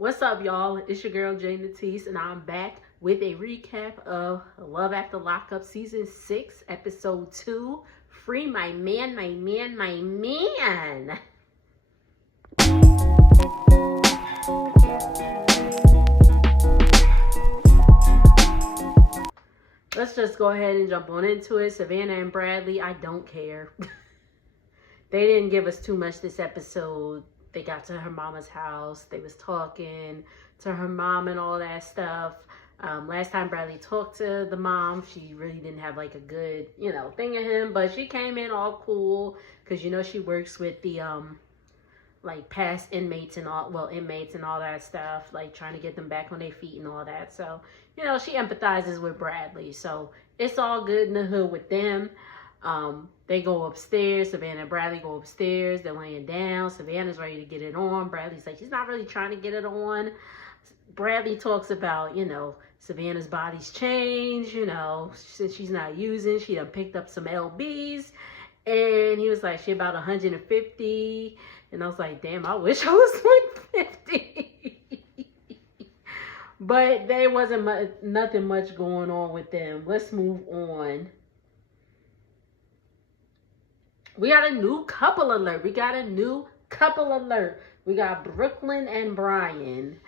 What's up, y'all? It's your girl, Jay Natisse, and I'm back with a recap of Love After Lockup Season 6, Episode 2, Free My Man, My Man, My Man. Let's just go ahead and jump on into it. Savannah and Bradley, I don't care. They didn't give us too much this episode. They got to her mama's house. They was talking to her mom and all that stuff. Last time Bradley talked to the mom, she really didn't have like a good, thing of him. But she came in all cool because, she works with the, like past inmates and all that stuff, like trying to get them back on their feet and all that. So, she empathizes with Bradley. So it's all good in the hood with them. They go upstairs. Savannah and Bradley go upstairs. They're laying down. Savannah's ready to get it on. Bradley's like, he's not really trying to get it on. Bradley talks about, Savannah's body's changed, since she's not using. She done picked up some LBs. And he was like, she about 150. And I was like, damn, I wish I was 150. But there wasn't nothing much going on with them. Let's move on. We got a new couple alert. We got Brooklyn and Brian.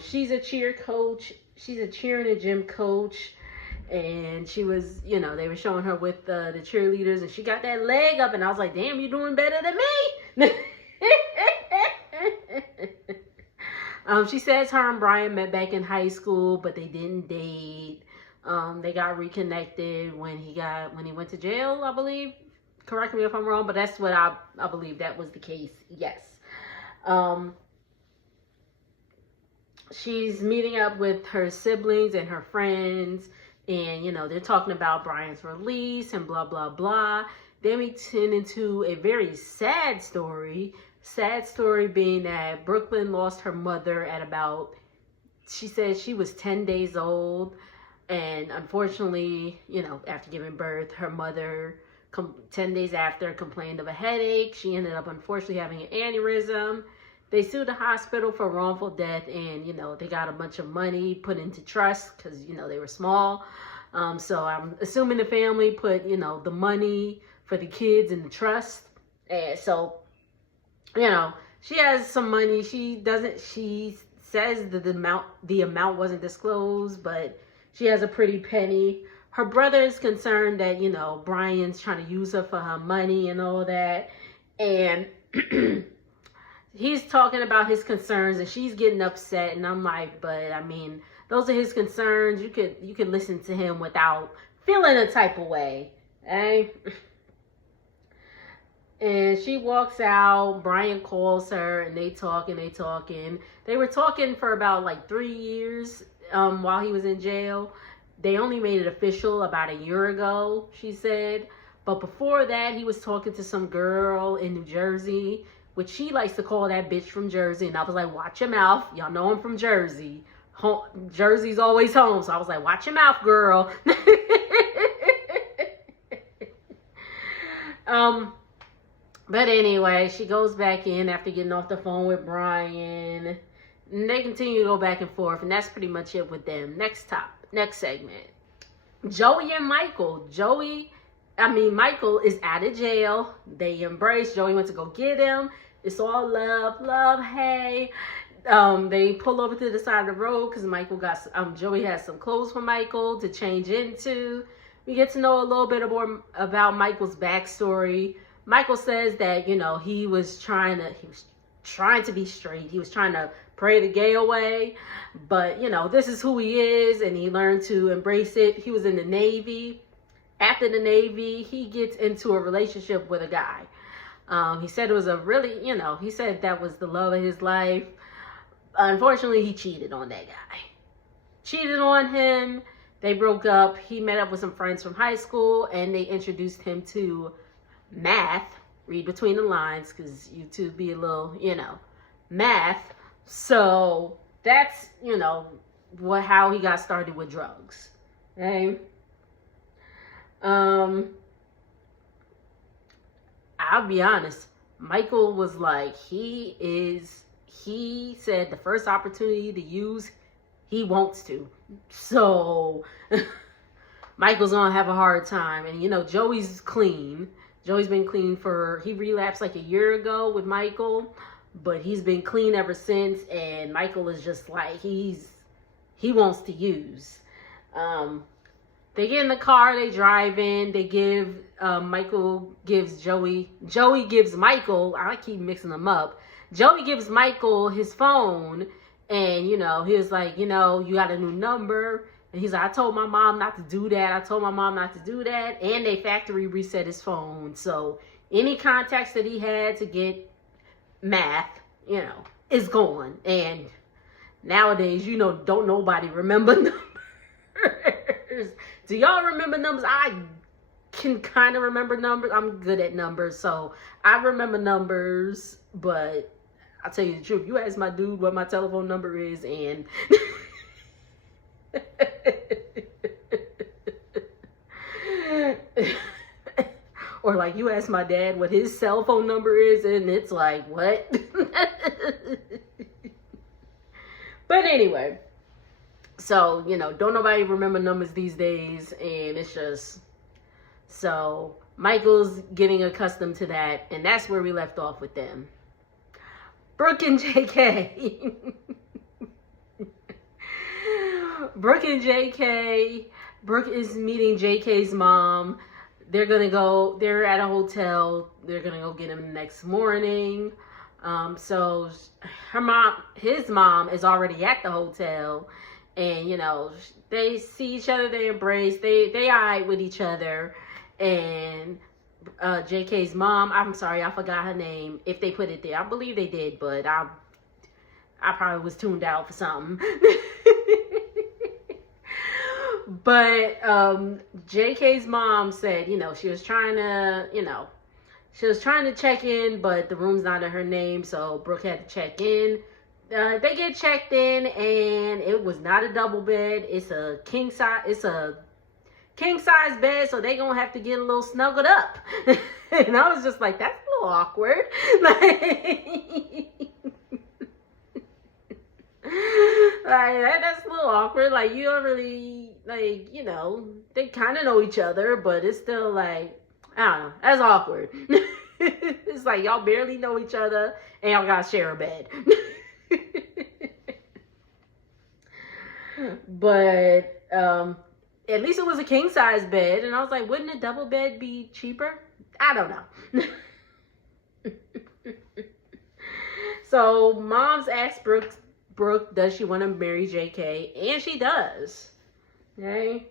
She's a cheer coach. She's a cheer and a gym coach. And she was, they were showing her with the cheerleaders. And she got that leg up. And I was like, damn, you're doing better than me. She says her and Brian met back in high school. But they didn't date. They got reconnected when he went to jail, I believe. Correct me if I'm wrong, but that's what I believe that was the case. Yes. She's meeting up with her siblings and her friends, and they're talking about Brian's release and blah blah blah. Then we tend into a very sad story. Sad story being that Brooklyn lost her mother at about, she said she was 10 days old, and unfortunately, after giving birth, her mother 10 days after complained of a headache. She ended up unfortunately having an aneurysm. They sued the hospital for wrongful death, and they got a bunch of money put into trust because they were small. So I'm assuming the family put the money for the kids in the trust. And so she has some money. She says that the amount wasn't disclosed, but she has a pretty penny. Her brother is concerned that, Brian's trying to use her for her money and all that. And he's talking about his concerns and she's getting upset. And I'm like, but I mean, those are his concerns. You could listen to him without feeling a type of way. Eh? And she walks out. Brian calls her and they talking. They were talking for about like 3 years while he was in jail. They only made it official about a year ago, she said. But before that, he was talking to some girl in New Jersey, which she likes to call that bitch from Jersey. And I was like, watch your mouth. Y'all know I'm from Jersey. Jersey's always home. So I was like, watch your mouth, girl. But anyway, she goes back in after getting off the phone with Brian. And they continue to go back and forth. And that's pretty much it with them. Next segment. Joey and Michael. Michael is out of jail. They embrace. Joey went to go get him. It's all love, hey. They pull over to the side of the road because Joey has some clothes for Michael to change into. We get to know a little bit more about Michael's backstory. Michael says that, he was trying to be straight. He was trying to pray the gay away, but this is who he is, and he learned to embrace it. He was in the Navy. After the Navy, he gets into a relationship with a guy. He said it was he said that was the love of his life. Unfortunately, he cheated on that guy. Cheated on him. They broke up. He met up with some friends from high school, and they introduced him to math. Read between the lines, because you two be a little, math. So that's, how he got started with drugs. Okay. I'll be honest. Michael was like, he he said the first opportunity to use, he wants to. So Michael's gonna have a hard time. And Joey's clean. Joey's been clean he relapsed like a year ago with Michael, but he's been clean ever since. And Michael is just like, he wants to use. They get in the car, they drive in, they give, Michael gives Joey gives Michael, I keep mixing them up. Joey gives Michael his phone, and, he was like, you got a new number. And he's like, I told my mom not to do that. And they factory reset his phone. So any contacts that he had to get math, is gone. And nowadays, don't nobody remember numbers. Do y'all remember numbers? I can kind of remember numbers. I'm good at numbers, so I remember numbers. But I'll tell you the truth. You ask my dude what my telephone number is, and or like you ask my dad what his cell phone number is, and it's like, what? But anyway. So, don't nobody remember numbers these days, and it's just, so Michael's getting accustomed to that, and that's where we left off with them. Brooke and JK. Brooke is meeting JK's mom. They're at a hotel. They're gonna go get him the next morning. So his mom is already at the hotel. And, they see each other, they embrace, they eye with each other. And JK's mom, I'm sorry, I forgot her name, if they put it there. I believe they did, but I probably was tuned out for something. But JK's mom said, she was trying to check in, but the room's not in her name, so Brooke had to check in. They get checked in, and it was not a double bed. It's a king size bed, so they gonna have to get a little snuggled up. And I was just like, that's a little awkward. That's a little awkward. Like, you don't really, they kind of know each other, but it's still like, I don't know. That's awkward. It's like y'all barely know each other, and y'all gotta share a bed. But at least it was a king size bed, and I was like, wouldn't a double bed be cheaper? I don't know. So mom's asked Brooke, does she want to marry JK? And she does. Okay.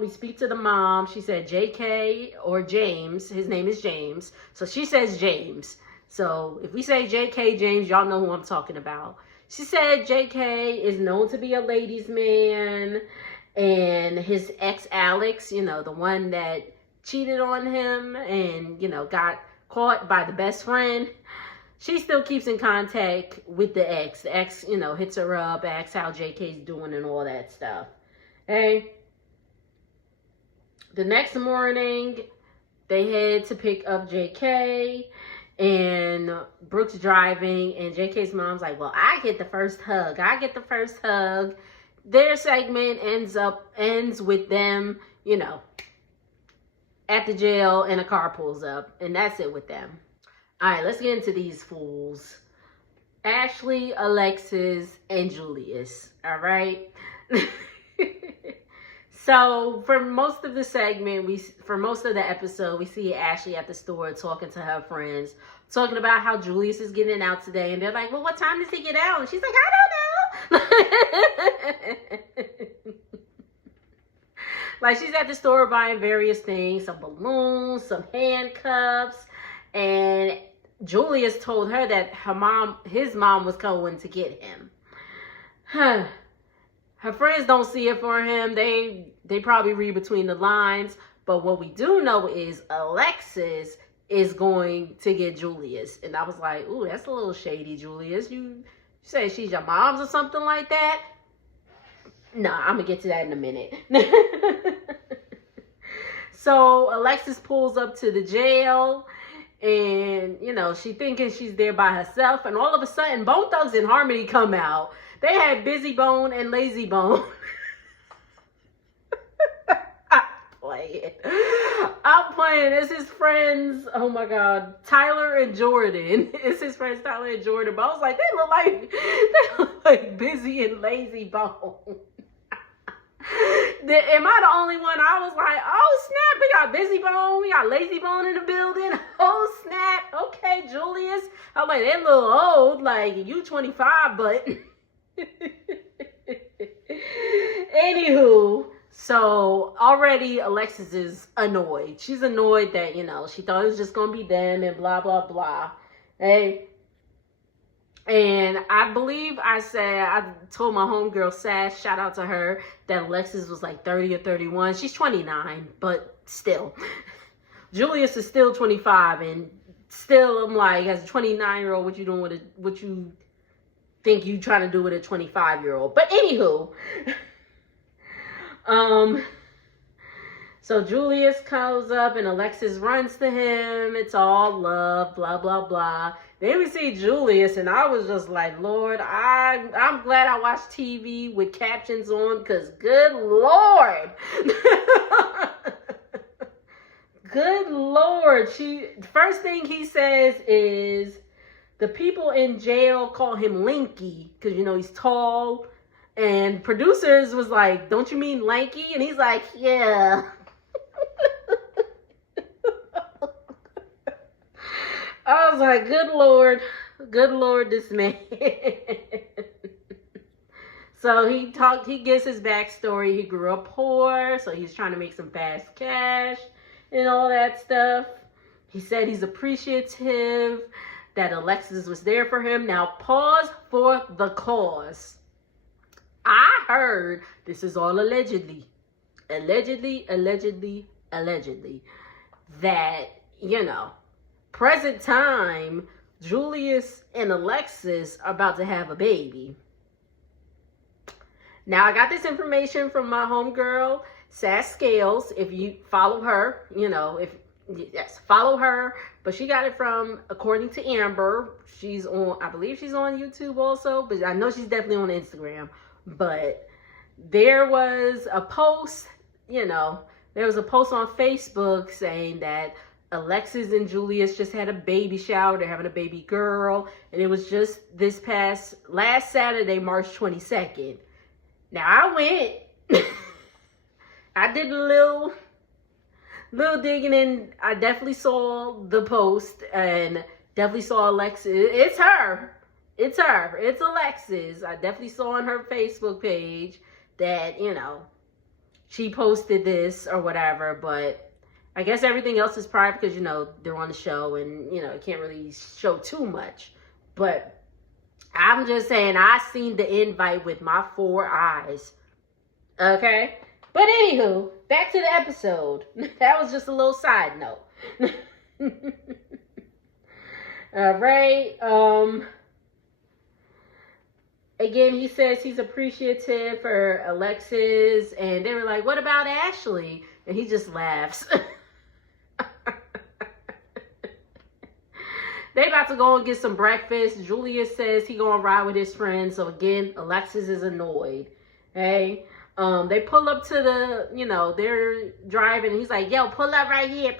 We speak to the mom. She said JK or James. His name is James. So she says James. So if we say JK James, y'all know who I'm talking about. She said JK is known to be a ladies' man, and his ex Alex, the one that cheated on him and, got caught by the best friend. She still keeps in contact with the ex. The ex, hits her up, asks how JK's doing and all that stuff. Okay. The next morning, they head to pick up JK. And Brooke's driving, and JK's mom's like, well, I get the first hug. Their segment ends with them, at the jail, and a car pulls up, and that's it with them. All right, let's get into these fools. Ashley, Alexis, and Julius. All right. So for most of the segment, for most of the episode, we see Ashley at the store talking to her friends, talking about how Julius is getting out today. And they're like, well, what time does he get out? And she's like, I don't know. Like, she's at the store buying various things, some balloons, some handcuffs. And Julius told her that his mom was going to get him. Her friends don't see it for him. They probably read between the lines. But what we do know is Alexis is going to get Julius. And I was like, ooh, that's a little shady, Julius. You say she's your mom's or something like that? Nah, I'm going to get to that in a minute. So Alexis pulls up to the jail. And, you know, she thinking she's there by herself. And all of a sudden, Bone Thugs and Harmony come out. They had Busy Bone and Lazy Bone. I'm playing. It's his friends. Oh my God, Tyler and Jordan. It's his friends Tyler and Jordan. But I was like, they look like Busy and Lazy Bone. Am I the only one? I was like, oh snap, we got Busy Bone, we got Lazy Bone in the building. Oh snap. Okay, Julius. I'm like, they're a little old. Like, you 25, but anywho. So already Alexis is annoyed. She's annoyed that, you know, she thought it was just going to be them and blah, blah, blah. Hey. And I believe I told my homegirl Sash, shout out to her, that Alexis was like 30 or 31. She's 29, but still. Julius is still 25, and still I'm like, as a 29-year-old, what you doing with what you think you trying to do with a 25-year-old? But anywho. So Julius comes up and Alexis runs to him. It's all love, blah, blah, blah. Then we see Julius, and I was just like, Lord, I'm glad I watched TV with captions on, because good Lord. Good Lord. First thing he says is the people in jail call him Linky, because, you know, he's tall. And producers was like, don't you mean lanky? And he's like, yeah. I was like, good Lord, this man. So he gives his backstory. He grew up poor, so he's trying to make some fast cash and all that stuff. He said he's appreciative that Alexis was there for him. Now pause for the cause. I heard, this is all allegedly, that, you know, present time, Julius and Alexis are about to have a baby. Now, I got this information from my homegirl, Sass Scales. If you follow her, you know, follow her. But she got it from, according to Amber, I believe she's on YouTube also, but I know she's definitely on Instagram. But there was a post, you know, there was a post on Facebook saying that Alexis and Julius just had a baby shower. They're having a baby girl. And it was just last Saturday, March 22nd. Now I went, I did a little digging, and I definitely saw the post and definitely saw Alexis. It's her. It's Alexis. I definitely saw on her Facebook page that, you know, she posted this or whatever, but I guess everything else is private because, you know, they're on the show and, you know, it can't really show too much. But I'm just saying, I seen the invite with my 4 eyes. Okay? But anywho, back to the episode. That was just a little side note. All right. Again, he says he's appreciative for Alexis, and they were like, what about Ashley? And he just laughs. They about to go and get some breakfast. Julius says he gonna ride with his friends. So again, Alexis is annoyed. Hey, they pull up to the, you know, they're driving. He's like, yo, pull up right here.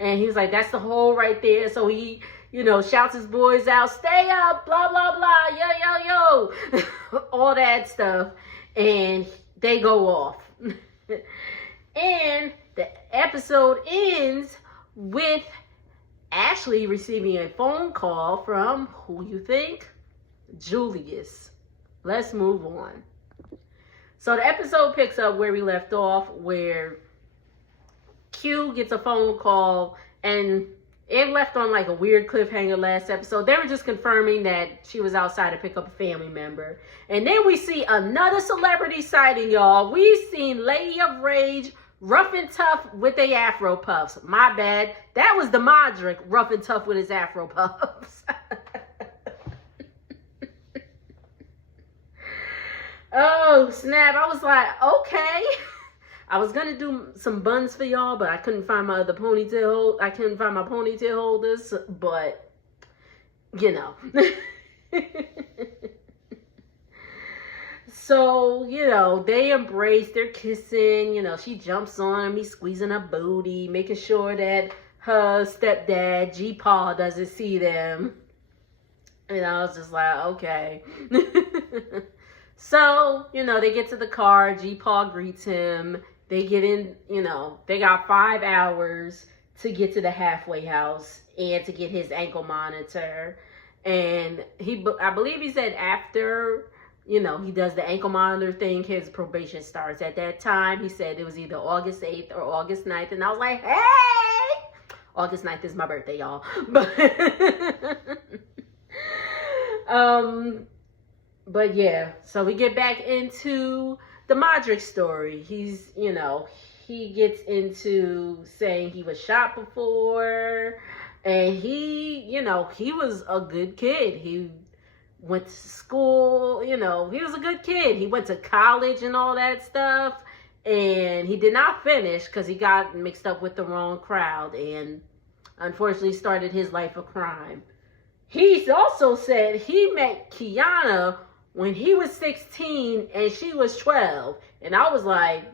And he's like, that's the hole right there. So he, you know, shouts his boys out, stay up, blah, blah, blah, yo. All that stuff. And they go off. And the episode ends with Ashley receiving a phone call from, who you think? Julius. Let's move on. So the episode picks up where we left off, where Q gets a phone call, and it left on like a weird cliffhanger last episode. They were just confirming that she was outside to pick up a family member. And then we see another celebrity sighting, y'all. We've seen Lady of Rage, rough and tough with a afro puffs. My bad. That was the Modric, rough and tough with his afro puffs. Oh, snap. I was like, okay. I was gonna do some buns for y'all, but I couldn't find my other ponytail. I couldn't find my ponytail holders, but you know. So, you know, they embrace, they're kissing, you know, she jumps on him, he's squeezing her booty, making sure that her stepdad, G-Paul, doesn't see them. And I was just like, okay. So, you know, they get to the car, G-Paul greets him, they get in, you know, they got 5 hours to get to the halfway house and to get his ankle monitor. And I believe he said after, you know, he does the ankle monitor thing, his probation starts. At that time, he said it was either August 8th or August 9th. And I was like, hey! August 9th is my birthday, y'all. But yeah, so we get back into the Modric story. He's, you know, he gets into saying he was shot before. And he, you know, he was a good kid. He went to school, you know, he was a good kid. He went to college and all that stuff. And he did not finish because he got mixed up with the wrong crowd and unfortunately started his life of crime. He also said he met Kiana when he was 16 and she was 12. And I was like,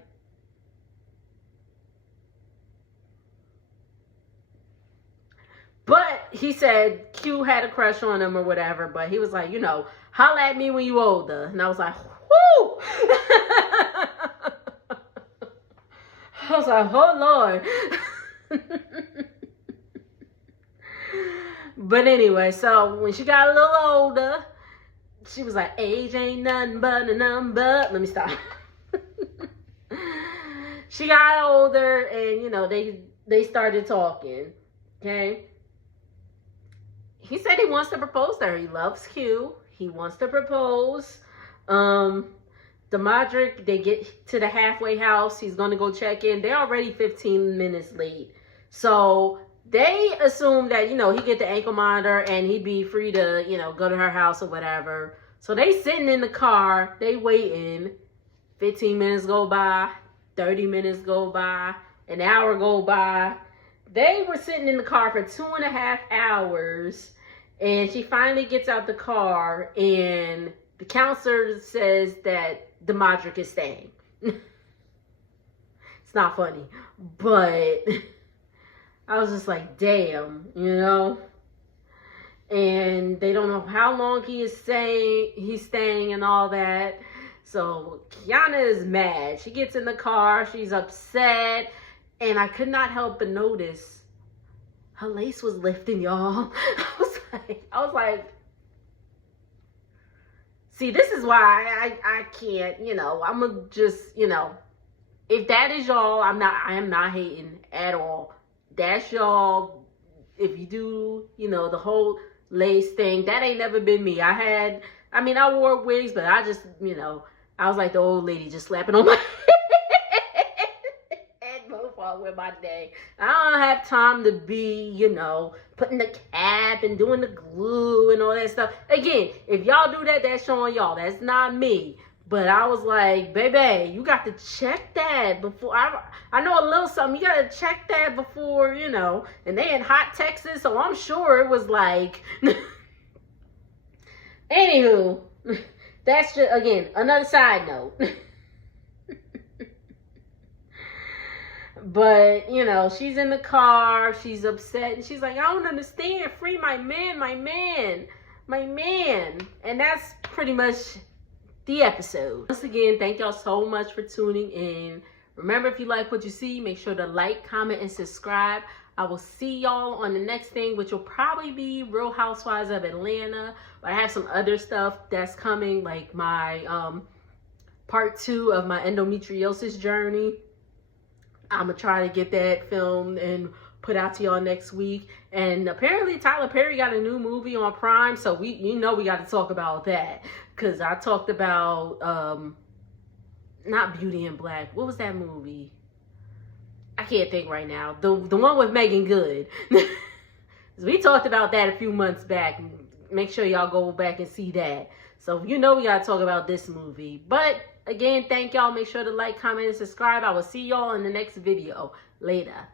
but he said Q had a crush on him or whatever, but he was like, you know, holla at me when you older. And I was like, whoo! I was like, oh Lord. But anyway, so when she got a little older, she was like, age ain't nothing but a number. Let me stop. She got older and, you know, they started talking. Okay. He said he wants to propose to her. He loves Q. He wants to propose. The Modric, they get to the halfway house. He's going to go check in. They're already 15 minutes late. So they assume that, you know, he get the ankle monitor and he'd be free to, you know, go to her house or whatever. So they sitting in the car. They waiting. 15 minutes go by. 30 minutes go by. An hour go by. They were sitting in the car for 2.5 hours. And she finally gets out the car and the counselor says that the Modric is staying. It's not funny. But I was just like, damn, you know. And they don't know how long he's staying and all that. So Kiana is mad. She gets in the car. She's upset. And I could not help but notice her lace was lifting, y'all. I was like, see, this is why I can't, you know, I'm gonna just, you know, if that is y'all, I am not hating at all. That's y'all. If you do, you know, the whole lace thing, that ain't never been me. I wore wigs, but I just, you know, I was like the old lady just slapping on my with my day. I don't have time to be, you know, putting the cap and doing the glue and all that stuff. Again, if y'all do that, that's showing y'all. That's not me. But I was like, baby, you got to check that before. I know a little something. You got to check that before, you know. And they in hot Texas, so I'm sure it was like. Anywho, that's just, again, another side note. But, you know, she's in the car, she's upset, and she's like, I don't understand, free my man, my man, my man. And that's pretty much the episode. Once again, thank y'all so much for tuning in. Remember, if you like what you see, make sure to like, comment, and subscribe. I will see y'all on the next thing, which will probably be Real Housewives of Atlanta. But I have some other stuff that's coming, like my part 2 of my endometriosis journey. I'm going to try to get that filmed and put out to y'all next week. And apparently Tyler Perry got a new movie on Prime. So we got to talk about that. Because I talked about, not Beauty in Black. What was that movie? I can't think right now. The one with Megan Good. We talked about that a few months back. Make sure y'all go back and see that. So you know we gotta talk about this movie. But again, thank y'all. Make sure to like, comment, and subscribe. I will see y'all in the next video. Later.